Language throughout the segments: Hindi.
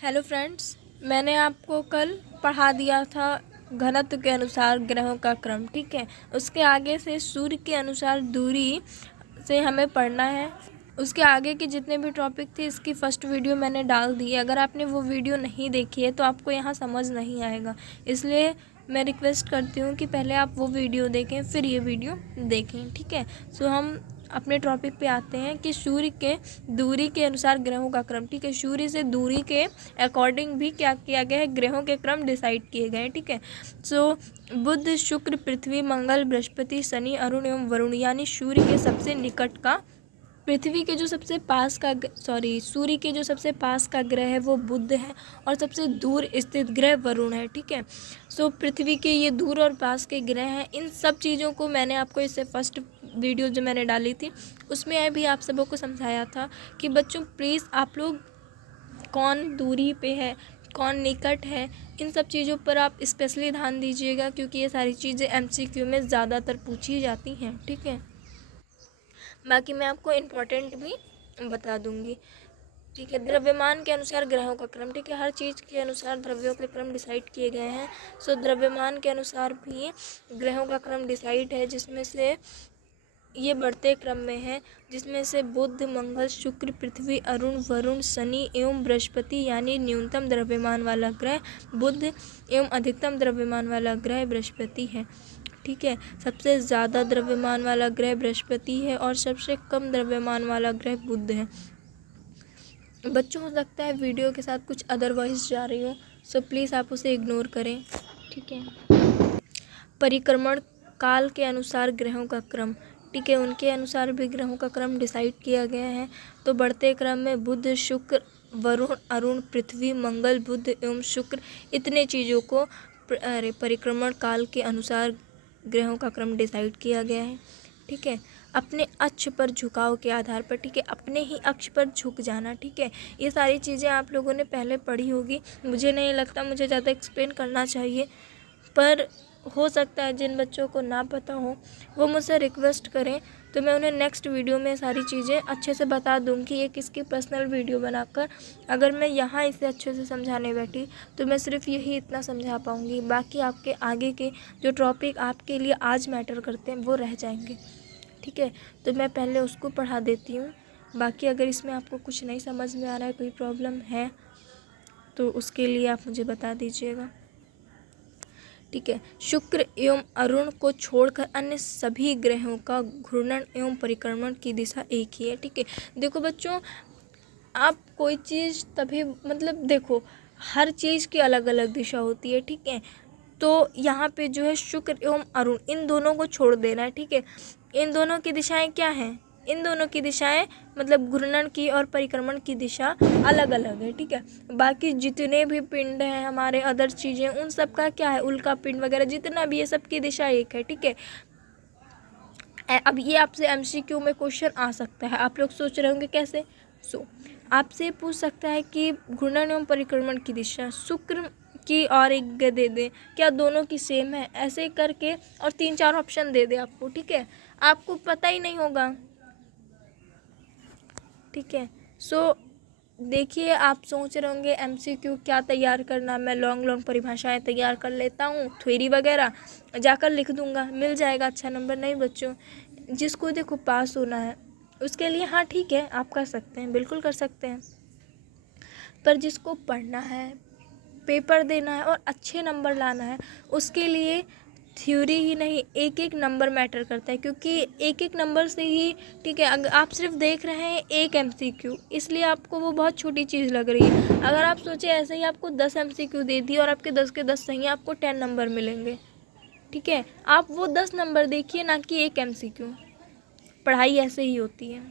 हेलो फ्रेंड्स, मैंने आपको कल पढ़ा दिया था घनत्व के अनुसार ग्रहों का क्रम। ठीक है, उसके आगे से सूर्य के अनुसार दूरी से हमें पढ़ना है। उसके आगे के जितने भी टॉपिक थे इसकी फ़र्स्ट वीडियो मैंने डाल दी है। अगर आपने वो वीडियो नहीं देखी है तो आपको यहाँ समझ नहीं आएगा, इसलिए मैं रिक्वेस्ट करती हूँ कि पहले आप वो वीडियो देखें फिर ये वीडियो देखें। ठीक है, सो हम अपने टॉपिक पे आते हैं कि सूर्य के दूरी के अनुसार ग्रहों का क्रम। ठीक है, सूर्य से दूरी के अकॉर्डिंग भी क्या किया गया है, ग्रहों के क्रम डिसाइड किए गए हैं। ठीक है, सो बुध, शुक्र, पृथ्वी, मंगल, बृहस्पति, शनि, अरुण एवं वरुण, यानी सूर्य के सबसे निकट का, पृथ्वी के जो सबसे पास का सूर्य के जो सबसे पास का ग्रह है वो बुध है और सबसे दूर स्थित ग्रह वरुण है। ठीक है, सो पृथ्वी के ये दूर और पास के ग्रह हैं। इन सब चीज़ों को मैंने आपको इससे फर्स्ट वीडियो जो मैंने डाली थी उसमें भी आप सबों को समझाया था कि बच्चों प्लीज़ आप लोग कौन दूरी पे है, कौन निकट है, इन सब चीज़ों पर आप स्पेशली ध्यान दीजिएगा, क्योंकि ये सारी चीज़ें MCQ में ज़्यादातर पूछी जाती हैं। ठीक है, बाकी मैं आपको इम्पोर्टेंट भी बता दूंगी। ठीक है, द्रव्यमान के अनुसार ग्रहों का क्रम। ठीक है, हर चीज़ के अनुसार द्रव्यों के क्रम डिसाइड किए गए हैं। सो द्रव्यमान के अनुसार भी ग्रहों का क्रम डिसाइड है, जिसमें से ये बढ़ते क्रम में है, जिसमें से बुध, मंगल, शुक्र, पृथ्वी, अरुण, वरुण, शनि एवं बृहस्पति, यानी न्यूनतम द्रव्यमान वाला ग्रह बुध एवं अधिकतम द्रव्यमान वाला ग्रह बृहस्पति है। ठीक है, सबसे ज़्यादा द्रव्यमान वाला ग्रह बृहस्पति है और सबसे कम द्रव्यमान वाला ग्रह बुध है। बच्चों, हो सकता है वीडियो के साथ कुछ अदरवाइज जा रही हो, सो प्लीज़ आप उसे इग्नोर करें। ठीक है, परिक्रमण काल के अनुसार ग्रहों का क्रम। ठीक है, उनके अनुसार भी ग्रहों का क्रम डिसाइड किया गया है। तो बढ़ते क्रम में बुध, शुक्र, वरुण, अरुण, पृथ्वी, मंगल, बुध एवं शुक्र, इतने चीज़ों को परिक्रमण काल के अनुसार ग्रहों का क्रम डिसाइड किया गया है। ठीक है, अपने अक्ष पर झुकाव के आधार पर। ठीक है, अपने ही अक्ष पर झुक जाना। ठीक है, ये सारी चीज़ें आप लोगों ने पहले पढ़ी होगी, मुझे नहीं लगता मुझे ज़्यादा एक्सप्लेन करना चाहिए, पर हो सकता है जिन बच्चों को ना पता हो वो मुझसे रिक्वेस्ट करें तो मैं उन्हें नेक्स्ट वीडियो में सारी चीज़ें अच्छे से बता दूँगी, एक इसकी पर्सनल वीडियो बनाकर। अगर मैं यहाँ इसे अच्छे से समझाने बैठी तो मैं सिर्फ यही इतना समझा पाऊँगी, बाकी आपके आगे के जो टॉपिक आपके लिए आज मैटर करते हैं वो रह जाएंगे। ठीक है, तो मैं पहले उसको पढ़ा देती हूँ। बाकी अगर इसमें आपको कुछ नहीं समझ में आ रहा है, कोई प्रॉब्लम है, तो उसके लिए आप मुझे बता दीजिएगा। ठीक है, शुक्र एवं अरुण को छोड़कर अन्य सभी ग्रहों का घूर्णन एवं परिक्रमण की दिशा एक ही है। ठीक है, देखो बच्चों, आप कोई चीज़ तभी देखो, हर चीज़ की अलग अलग दिशा होती है। ठीक है, तो यहाँ पे जो है शुक्र एवं अरुण, इन दोनों को छोड़ देना है। ठीक है, इन दोनों की दिशाएं क्या हैं, इन दोनों की दिशाएं घूर्णन की और परिक्रमण की दिशा अलग अलग है। ठीक है, बाकी जितने भी पिंड हैं हमारे, अदर चीज़ें, उन सब का क्या है, उल्का पिंड वगैरह जितना भी, ये सब की दिशा एक है। ठीक है, अब ये आपसे MCQ में क्वेश्चन आ सकता है, आप लोग सोच रहे होंगे कैसे। आपसे पूछ सकता है कि घूर्णन एवं परिक्रमण की दिशा शुक्र की और एक दे दे, क्या दोनों की सेम है, ऐसे करके और 3-4 ऑप्शन दे दे आपको। ठीक है, आपको पता ही नहीं होगा। ठीक है, देखिए, आप सोच रहे होंगे MCQ क्या तैयार करना, मैं लॉन्ग परिभाषाएं तैयार कर लेता हूँ, थ्योरी वगैरह जाकर लिख दूंगा, मिल जाएगा अच्छा नंबर। नहीं बच्चों, जिसको देखो पास होना है उसके लिए हाँ ठीक है, आप कर सकते हैं, बिल्कुल कर सकते हैं, पर जिसको पढ़ना है, पेपर देना है और अच्छे नंबर लाना है, उसके लिए थ्योरी ही नहीं, एक एक नंबर मैटर करता है, क्योंकि एक एक नंबर से ही, ठीक है, अगर आप सिर्फ देख रहे हैं एक MCQ, इसलिए आपको वो बहुत छोटी चीज़ लग रही है। अगर आप सोचे ऐसे ही आपको 10 MCQ दे दिए और आपके 10 के 10 सही हैं, आपको 10 नंबर मिलेंगे। ठीक है, आप वो 10 नंबर देखिए, ना कि एक MCQ। पढ़ाई ऐसे ही होती है।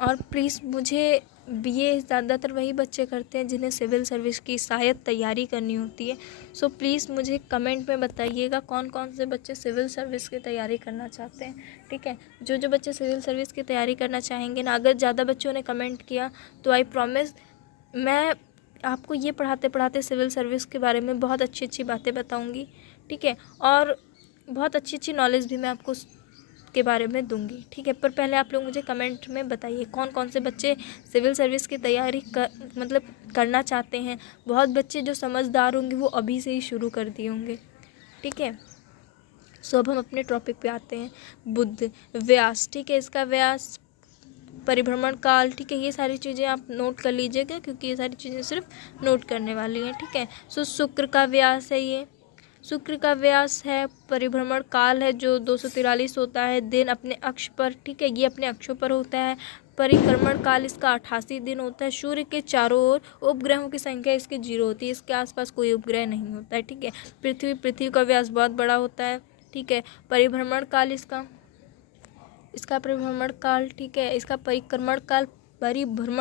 और प्लीज़, मुझे BA ज़्यादातर वही बच्चे करते हैं जिन्हें सिविल सर्विस की शायद तैयारी करनी होती है। सो प्लीज़ मुझे कमेंट में बताइएगा कौन कौन से बच्चे सिविल सर्विस की तैयारी करना चाहते हैं। ठीक है, जो जो बच्चे सिविल सर्विस की तैयारी करना चाहेंगे ना, अगर ज़्यादा बच्चों ने कमेंट किया तो आई प्रॉमिस मैं आपको ये पढ़ाते पढ़ाते सिविल सर्विस के बारे में बहुत अच्छी अच्छी बातें बताऊँगी। ठीक है, और बहुत अच्छी अच्छी नॉलेज भी मैं आपको के बारे में दूंगी, ठीक है। पर पहले आप लोग मुझे कमेंट में बताइए कौन कौन से बच्चे सिविल सर्विस की तैयारी करना चाहते हैं। बहुत बच्चे जो समझदार होंगे वो अभी से ही शुरू कर दिए होंगे, ठीक है। सो अब हम अपने टॉपिक पे आते हैं। बुध, व्यास, ठीक है, इसका व्यास, परिभ्रमण काल, ठीक है, ये सारी चीज़ें आप नोट कर लीजिएगा क्योंकि ये सारी चीज़ें सिर्फ नोट करने वाली हैं, ठीक है। सो शुक्र का व्यास है, ये शुक्र का व्यास है, परिभ्रमण काल है जो 243 होता है दिन अपने अक्ष पर, ठीक है, ये अपने अक्षों पर होता है। परिक्रमण काल इसका 88 दिन होता है। सूर्य के चारों ओर उपग्रहों की संख्या इसकी 0 होती है, इसके आसपास कोई उपग्रह नहीं होता है, ठीक है। पृथ्वी का व्यास बहुत बड़ा होता है, ठीक है। परिभ्रमण काल इसका परिभ्रमण काल, ठीक है, इसका परिभ्रमण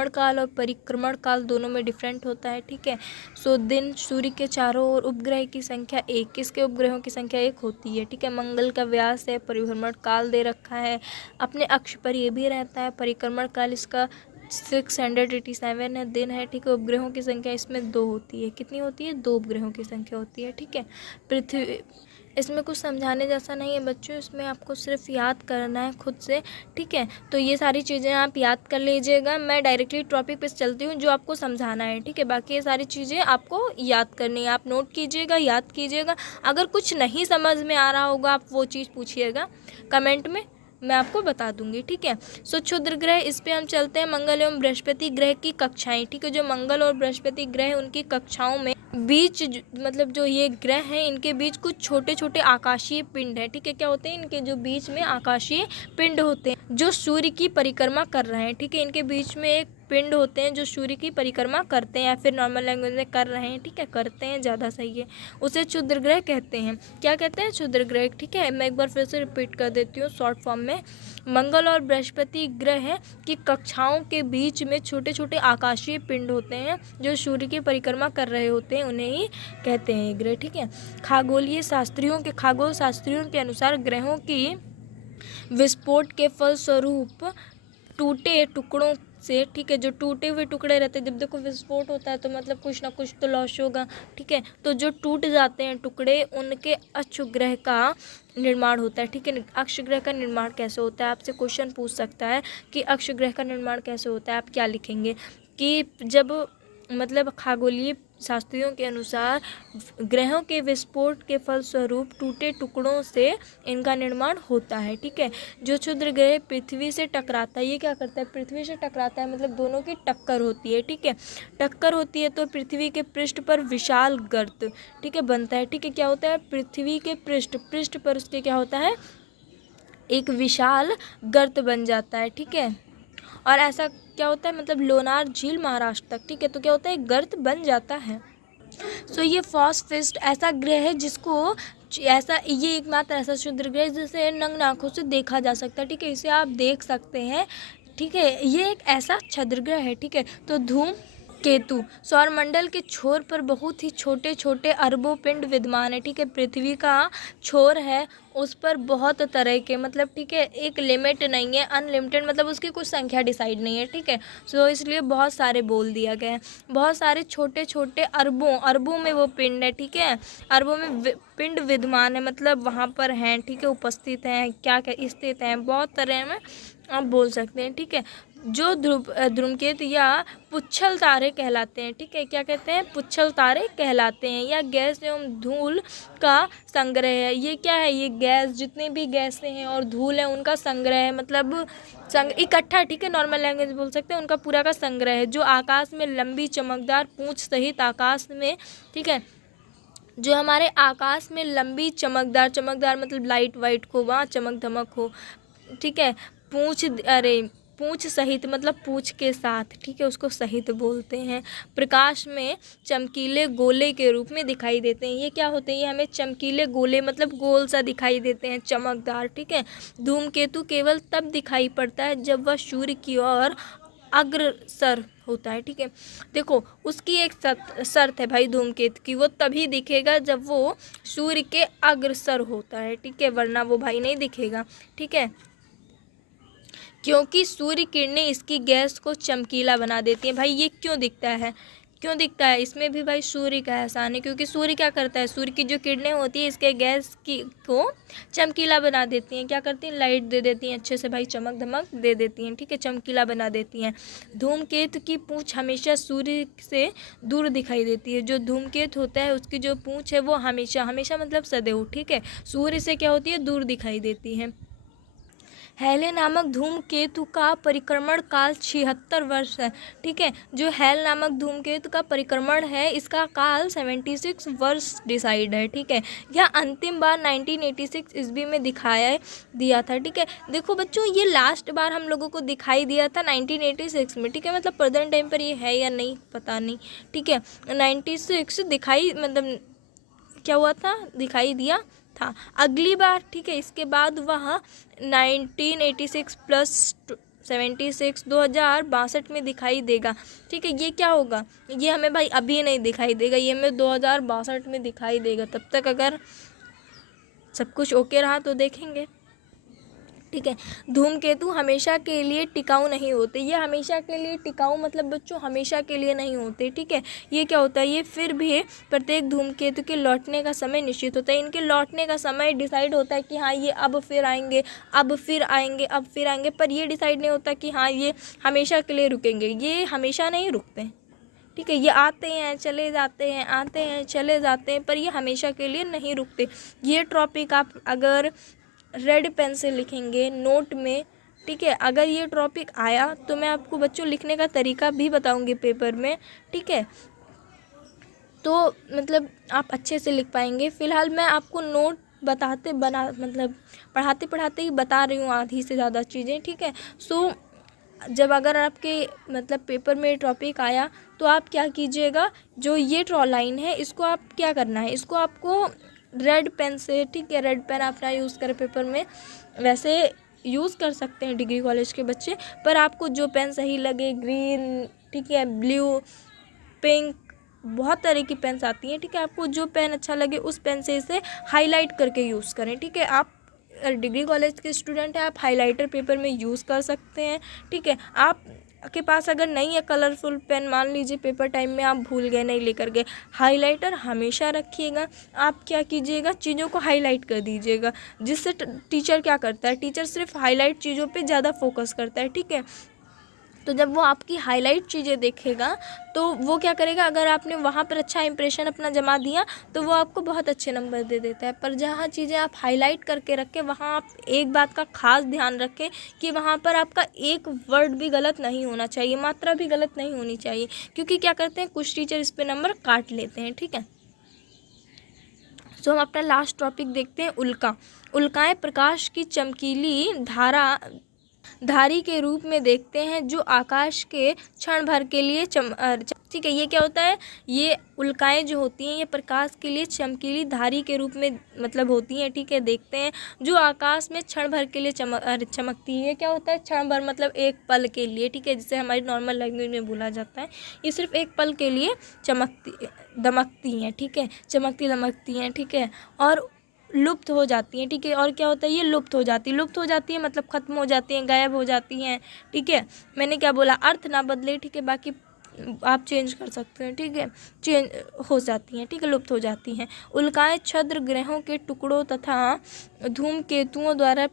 काल और परिक्रमण काल दोनों में डिफरेंट होता है, ठीक है। सो दिन सूर्य के चारों ओर उपग्रह की संख्या 1, किसके उपग्रहों की संख्या 1 होती है, ठीक है। मंगल का व्यास है, परिभ्रमण काल दे रखा है, अपने अक्ष पर ये भी रहता है। परिक्रमण काल इसका 687 है, दिन है, ठीक है। उपग्रहों की संख्या इसमें 2 होती है, कितनी होती है, 2 उपग्रहों की संख्या होती है, ठीक है। पृथ्वी, इसमें कुछ समझाने जैसा नहीं है बच्चों, इसमें आपको सिर्फ याद करना है खुद से, ठीक है। तो ये सारी चीज़ें आप याद कर लीजिएगा। मैं डायरेक्टली टॉपिक पे चलती हूँ जो आपको समझाना है, ठीक है। बाकी ये सारी चीज़ें आपको याद करनी है, आप नोट कीजिएगा, याद कीजिएगा। अगर कुछ नहीं समझ में आ रहा होगा आप वो चीज़ पूछिएगा कमेंट में, मैं आपको बता दूंगी, ठीक है। सो क्षुद्र ग्रह, इस पे हम चलते हैं। मंगल एवं बृहस्पति ग्रह की कक्षाएं, ठीक है। जो मंगल और बृहस्पति ग्रह उनकी कक्षाओं में बीच मतलब जो ये ग्रह हैं इनके बीच कुछ छोटे छोटे आकाशीय पिंड है, ठीक है। क्या होते हैं, इनके जो बीच में आकाशीय पिंड होते हैं जो सूर्य की परिक्रमा कर रहे हैं, ठीक है। इनके बीच में एक पिंड होते हैं जो सूर्य की परिक्रमा करते हैं, या फिर नॉर्मल लैंग्वेज में कर रहे हैं, ठीक है, करते हैं ज़्यादा सही है, उसे क्षुद्र ग्रह कहते हैं। क्या कहते हैं, क्षुद्र ग्रह, ठीक है। मैं एक बार फिर से रिपीट कर देती हूँ शॉर्ट फॉर्म में। मंगल और बृहस्पति ग्रह की कक्षाओं के बीच में छोटे छोटे आकाशीय पिंड होते हैं जो सूर्य की परिक्रमा कर रहे होते हैं, उन्हें ही कहते हैं ग्रह, ठीक है। खगोल शास्त्रियों के अनुसार ग्रहों की विस्फोट के फलस्वरूप टूटे टुकड़ों से, ठीक है, जो टूटे हुए टुकड़े रहते हैं, जब देखो विस्फोट होता है तो मतलब कुछ ना कुछ तो लॉस होगा, ठीक है। तो जो टूट जाते हैं टुकड़े, उनके अक्षग्रह का निर्माण होता है, ठीक है। अक्षग्रह का निर्माण कैसे होता है, आपसे क्वेश्चन पूछ सकता है कि अक्षग्रह का निर्माण कैसे होता है, आप क्या लिखेंगे कि जब मतलब खगोलीय शास्त्रियों के अनुसार ग्रहों के विस्फोट के फलस्वरूप टूटे टुकड़ों से इनका निर्माण होता है, ठीक है। जो क्षुद्र ग्रह पृथ्वी से टकराता है, ये क्या करता है, पृथ्वी से टकराता है, मतलब दोनों की टक्कर होती है, ठीक है। टक्कर होती है तो पृथ्वी के पृष्ठ पर विशाल गर्त, ठीक है, बनता है, ठीक है। क्या होता है, पृथ्वी के पृष्ठ पर उसके क्या होता है, एक विशाल गर्त बन जाता है, ठीक है। और ऐसा क्या होता है, मतलब लोनार झील महाराष्ट्र तक, ठीक है। तो क्या होता है, गर्त बन जाता है। सो ये फॉस्फिस्ट ऐसा ग्रह है जिसको ये एकमात्र ऐसा क्षुद्र ग्रह जिसे नग्न आँखों से देखा जा सकता है, ठीक है। इसे आप देख सकते हैं, ठीक है। ये एक ऐसा क्षुद्र ग्रह है, ठीक है। तो धूमकेतु सौरमंडल के छोर पर बहुत ही छोटे छोटे अरबों पिंड विद्यमान है, ठीक है। पृथ्वी का छोर है उस पर बहुत तरह के, मतलब ठीक है, एक लिमिट नहीं है, अनलिमिटेड, मतलब उसकी कुछ संख्या डिसाइड नहीं है, ठीक है। सो इसलिए बहुत सारे बोल दिया गया है, बहुत सारे छोटे छोटे अरबों में वो पिंड है, ठीक है। अरबों में पिंड विद्यमान है, मतलब वहाँ पर हैं, ठीक है, उपस्थित हैं, क्या क्या स्थित हैं, बहुत तरह में आप बोल सकते हैं, ठीक है। जो धूमकेतु या पुच्छल तारे कहलाते हैं, ठीक है। क्या कहते हैं, पुच्छल तारे कहलाते हैं, या गैस एवं धूल का संग्रह है। ये क्या है, ये गैस, जितने भी गैसें हैं और धूल है उनका संग्रह है, मतलब इकट्ठा, ठीक है, नॉर्मल लैंग्वेज बोल सकते हैं, उनका पूरा का संग्रह है, जो आकाश में लंबी चमकदार पूंछ सहित आकाश में, ठीक है, जो हमारे आकाश में लंबी चमकदार मतलब लाइट वाइट को वहाँ चमक धमक हो, ठीक है। पूंछ सहित मतलब पूंछ के साथ, ठीक है, उसको सहित बोलते हैं। प्रकाश में चमकीले गोले के रूप में दिखाई देते हैं। ये क्या होते हैं, ये हमें चमकीले गोले मतलब गोल सा दिखाई देते हैं, चमकदार, ठीक है। धूमकेतु केवल तब दिखाई पड़ता है जब वह सूर्य की ओर अग्रसर होता है, ठीक है। देखो उसकी एक शर्त है भाई धूमकेतु की, वो तभी दिखेगा जब वो सूर्य के अग्रसर होता है, ठीक है, वरना वो भाई नहीं दिखेगा, ठीक है। क्योंकि सूर्य किरणें इसकी गैस को चमकीला बना देती हैं। भाई ये क्यों दिखता है, क्यों दिखता है? इसमें भी भाई सूर्य का एहसान है, क्योंकि सूर्य क्या करता है, सूर्य की जो किरणें होती है इसके गैस की को चमकीला बना देती हैं। क्या करती हैं? लाइट दे देती हैं, अच्छे से भाई चमक धमक दे देती हैं, ठीक है, चमकीला बना देती हैं। धूमकेतु की पूंछ हमेशा सूर्य से दूर दिखाई देती है। जो धूमकेतु होता है उसकी जो पूंछ है वो हमेशा हमेशा मतलब सदैव, ठीक है, सूर्य से क्या होती है, दूर दिखाई देती है। हेले नामक धूमकेतु का परिक्रमण काल 76 वर्ष है, ठीक है। जो हेल नामक धूमकेतु का परिक्रमण है इसका काल 76 वर्ष डिसाइड है, ठीक है। यह अंतिम बार 1986 ईस्वी में दिखाया दिया था, ठीक है। देखो बच्चों, ये लास्ट बार हम लोगों को दिखाई दिया था 1986 में, ठीक है। मतलब प्रेजेंट टाइम पर ये है या नहीं पता नहीं, ठीक है। 96 दिखाई मतलब क्या हुआ था, दिखाई दिया था अगली बार, ठीक है। इसके बाद वह 1986 प्लस 76 2062 में दिखाई देगा, ठीक है। ये क्या होगा, ये हमें भाई अभी नहीं दिखाई देगा, ये हमें 2062 में दिखाई देगा। तब तक अगर सब कुछ ओके रहा तो देखेंगे, ठीक है। धूमकेतु हमेशा के लिए टिकाऊ नहीं होते। ये हमेशा के लिए टिकाऊ मतलब बच्चों हमेशा के लिए नहीं होते, ठीक है। ये क्या होता है, ये फिर भी प्रत्येक धूमकेतु के लौटने का समय निश्चित होता है। इनके लौटने का समय डिसाइड होता है कि हाँ ये अब फिर आएंगे, अब फिर आएंगे, अब फिर आएंगे, पर ये डिसाइड नहीं होता कि हाँ ये हमेशा के लिए रुकेंगे। ये हमेशा नहीं रुकते, ठीक है। ये आते हैं चले जाते हैं, आते हैं चले जाते हैं, पर ये हमेशा के लिए नहीं रुकते। ये टॉपिक आप अगर रेड पेन से लिखेंगे नोट में, ठीक है। अगर ये टॉपिक आया तो मैं आपको बच्चों लिखने का तरीका भी बताऊंगी पेपर में, ठीक है। तो मतलब आप अच्छे से लिख पाएंगे। फ़िलहाल मैं आपको नोट पढ़ाते पढ़ाते ही बता रही हूँ आधी से ज़्यादा चीज़ें, ठीक है। सो जब अगर आपके मतलब पेपर में टॉपिक आया तो आप क्या कीजिएगा, जो ये लाइन है इसको आप क्या करना है, इसको आपको रेड पेन से, ठीक है, रेड पेन आप ना यूज़ करें पेपर में, वैसे यूज़ कर सकते हैं डिग्री कॉलेज के बच्चे, पर आपको जो पेन सही लगे, ग्रीन, ठीक है, ब्लू, पिंक, बहुत तरह की पेन्स आती हैं, ठीक है। आपको जो पेन अच्छा लगे उस पेन से इसे हाईलाइट करके यूज़ करें, ठीक है। आप डिग्री कॉलेज के स्टूडेंट हैं, आप हाइलाइटर पेपर में यूज़ कर सकते हैं, ठीक है। आप के पास अगर नहीं है कलरफुल पेन, मान लीजिए पेपर टाइम में आप भूल गए, नहीं लेकर गए, हाइलाइटर हमेशा रखिएगा। आप क्या कीजिएगा, चीज़ों को हाईलाइट कर दीजिएगा, जिससे टीचर क्या करता है, टीचर सिर्फ हाईलाइट चीज़ों पे ज़्यादा फोकस करता है, ठीक है। तो जब वो आपकी हाईलाइट चीज़ें देखेगा तो वो क्या करेगा, अगर आपने वहाँ पर अच्छा इंप्रेशन अपना जमा दिया तो वो आपको बहुत अच्छे नंबर दे देता है। पर जहाँ चीज़ें आप हाईलाइट करके रखें वहाँ आप एक बात का खास ध्यान रखें कि वहाँ पर आपका एक वर्ड भी गलत नहीं होना चाहिए, मात्रा भी गलत नहीं होनी चाहिए, क्योंकि क्या करते हैं कुछ टीचर इस पर नंबर काट लेते हैं, ठीक है। तो हम अपना लास्ट टॉपिक देखते हैं, उल्का। उल्काएँ प्रकाश की चमकीली धारी के रूप में देखते हैं जो आकाश के क्षण भर के लिए ठीक है। ये क्या होता है, ये उल्काएँ जो होती हैं ये प्रकाश के लिए चमकीली धारी के रूप में मतलब होती हैं, ठीक है, देखते हैं जो आकाश में क्षण भर के लिए चमकती है। ये क्या होता है, क्षण भर मतलब एक पल के लिए, ठीक है, जिसे हमारी नॉर्मल लैंग्वेज में बोला जाता है। ये सिर्फ एक पल के लिए दमकती हैं, ठीक है, चमकती दमकती हैं, ठीक है, और लुप्त हो जाती हैं, ठीक है। और क्या होता है, ये लुप्त हो जाती है मतलब ख़त्म हो जाती हैं, गायब हो जाती हैं, ठीक है। मैंने क्या बोला, अर्थ ना बदले, ठीक है, बाकी आप चेंज कर सकते हैं, ठीक है, चेंज हो जाती हैं, ठीक है, लुप्त हो जाती हैं। उल्काएँ क्षुद्र ग्रहों के टुकड़ों तथा धूमकेतुओं द्वारा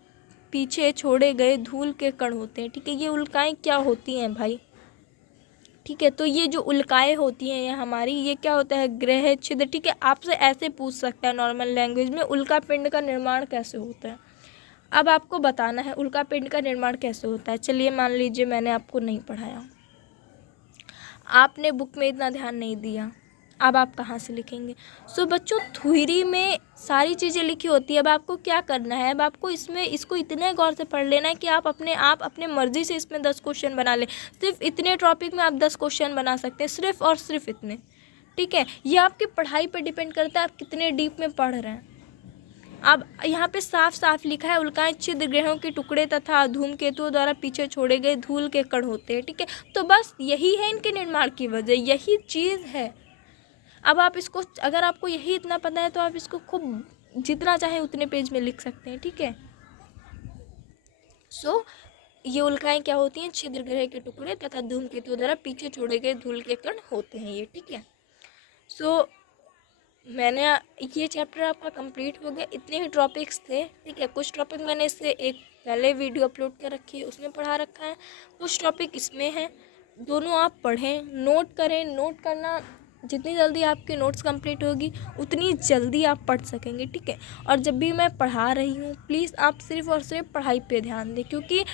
पीछे छोड़े गए धूल के कण होते हैं, ठीक है। ये उल्काएँ क्या होती हैं भाई, ठीक है। तो ये जो उल्काएँ होती हैं ये हमारी, ये क्या होता है, ग्रह छिद्र, ठीक है। आपसे ऐसे पूछ सकता है नॉर्मल लैंग्वेज में, उल्का पिंड का निर्माण कैसे होता है। अब आपको बताना है उल्का पिंड का निर्माण कैसे होता है। चलिए मान लीजिए मैंने आपको नहीं पढ़ाया, आपने बुक में इतना ध्यान नहीं दिया, अब आप कहाँ से लिखेंगे। सो बच्चों थ्योरी में सारी चीज़ें लिखी होती है। अब आपको क्या करना है, अब आपको इसको इतने गौर से पढ़ लेना है कि आप अपने मर्ज़ी से इसमें 10 क्वेश्चन बना लें। सिर्फ इतने टॉपिक में आप 10 क्वेश्चन बना सकते हैं, सिर्फ और सिर्फ इतने, ठीक है। ये आपकी पढ़ाई पर डिपेंड करता है आप कितने डीप में पढ़ रहे हैं। अब यहाँ पे साफ साफ लिखा है उल्काएँ छिद्र ग्रहों के टुकड़े तथा धूमकेतुओं द्वारा पीछे छोड़े गए धूल के कण होते हैं, ठीक है। तो बस यही है इनके निर्माण की वजह, यही चीज़ है। अब आप इसको, अगर आपको यही इतना पता है तो आप इसको खूब जितना चाहे उतने पेज में लिख सकते हैं, ठीक है। सो ये उल्काएं क्या होती हैं? छिद्र ग्रह के टुकड़े तथा धूमकेतु द्वारा पीछे छोड़े गए धूल के कण होते हैं ये, ठीक है। सो मैंने ये चैप्टर आपका कंप्लीट हो गया। इतने ही टॉपिक्स थे, ठीक है। कुछ टॉपिक मैंने इससे एक पहले वीडियो अपलोड कर रखी है, उसमें पढ़ा रखा है, कुछ टॉपिक इसमें हैं। दोनों आप पढ़ें, नोट करें। नोट करना, जितनी जल्दी आपकी नोट्स कंप्लीट होगी उतनी जल्दी आप पढ़ सकेंगे, ठीक है। और जब भी मैं पढ़ा रही हूँ प्लीज़ आप सिर्फ़ और सिर्फ पढ़ाई पे ध्यान दें, क्योंकि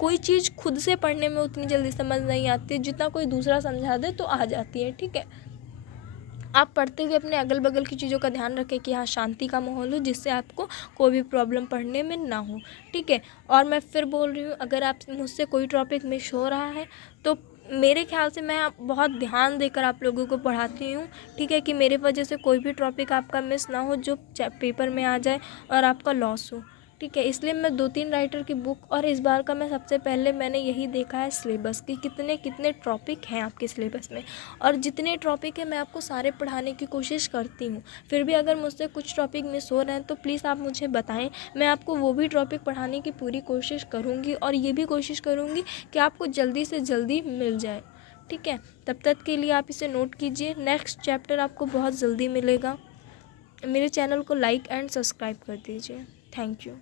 कोई चीज़ खुद से पढ़ने में उतनी जल्दी समझ नहीं आती, जितना कोई दूसरा समझा दे तो आ जाती है, ठीक है। आप पढ़ते हुए अपने अगल बगल की चीज़ों का ध्यान रखें कि हाँ शांति का माहौल हो, जिससे आपको कोई भी प्रॉब्लम पढ़ने में ना हो, ठीक है। और मैं फिर बोल रही हूँ, अगर आप मुझसे कोई टॉपिक मिस हो रहा है तो मेरे ख्याल से मैं बहुत ध्यान देकर आप लोगों को पढ़ाती हूँ, ठीक है, कि मेरे वजह से कोई भी टॉपिक आपका मिस ना हो जो पेपर में आ जाए और आपका लॉस हो, ठीक है। इसलिए मैं 2-3 राइटर की बुक, और इस बार का मैं सबसे पहले मैंने यही देखा है सिलेबस कि कितने कितने टॉपिक हैं आपके सिलेबस में, और जितने टॉपिक हैं मैं आपको सारे पढ़ाने की कोशिश करती हूँ। फिर भी अगर मुझसे कुछ टॉपिक मिस हो रहे हैं तो प्लीज़ आप मुझे बताएं, मैं आपको वो भी टॉपिक पढ़ाने की पूरी कोशिश करूँगी, और ये भी कोशिश करूँगी कि आपको जल्दी से जल्दी मिल जाए, ठीक है। तब तक के लिए आप इसे नोट कीजिए, नेक्स्ट चैप्टर आपको बहुत जल्दी मिलेगा। मेरे चैनल को लाइक एंड सब्सक्राइब कर दीजिए। Thank you.